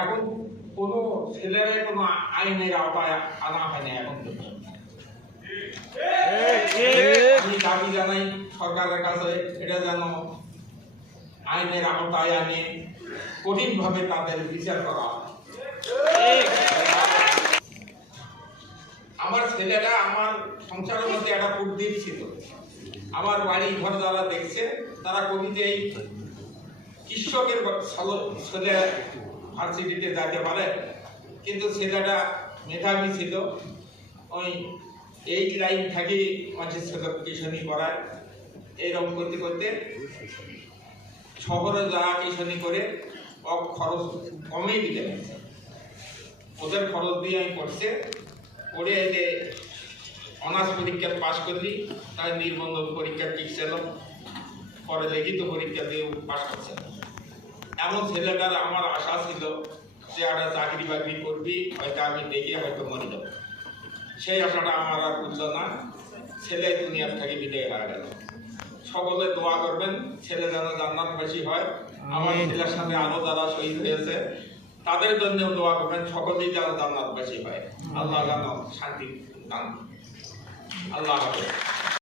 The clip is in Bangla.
এখন কোনো ছেলেরা কোনো আইনের আওতায় আনা হয় না এখন। আমি দাবি জানাই সরকারের কাছে, এটা যেন আইনের আওতায় আনে, কঠিনভাবে তাদের বিচার করা হয়। আমার ছেলেরা আমার সংসারের মধ্যে একটা কুদ্দিন ছিল আমার বাড়ি ঘর যারা দেখছে, তারা কবি যে এই কৃষকের ছেলে ভার্সিটিতে যেতে পারে। কিন্তু ছেলেটা মেধাবী ছিল। ওই এই লাইন থাকি মানুষের ছেলে টিউশনি করায়। এইরকম করতে করতে শহরে যা টিউশনি করে অক খরচ কমেই দিতে গেছে ওদের খরচ দিয়ে আমি পড়ছে পড়ে এতে অনার্স পরীক্ষা পাশ করলি, তাই নির্বন্ধন পরীক্ষা ঠিক ছিল। পরে লিখিত পরীক্ষা দিয়ে পাশ করছে। এমন ছেলেটার আমার আশা ছিল যে একটা চাকরি বাকরি করবি হয়তো আমি দেখে হয়তো মরে যাব। সেই আশাটা আমার আর বুঝল না। ছেলে দুনিয়ার থেকে বিদায় হয়ে গেল। সকলে দোয়া করবেন ছেলে যেন জান্নাত বেশি হয়। আমার ছেলের সাথে আরও যারা শহীদ হয়েছে তাদের জন্য দোয়া করবেন সকলেই যেন জান্নাত বেশি হয়। আল্লাহ যেন শান্তি দান আল্লাহ হাফেজ।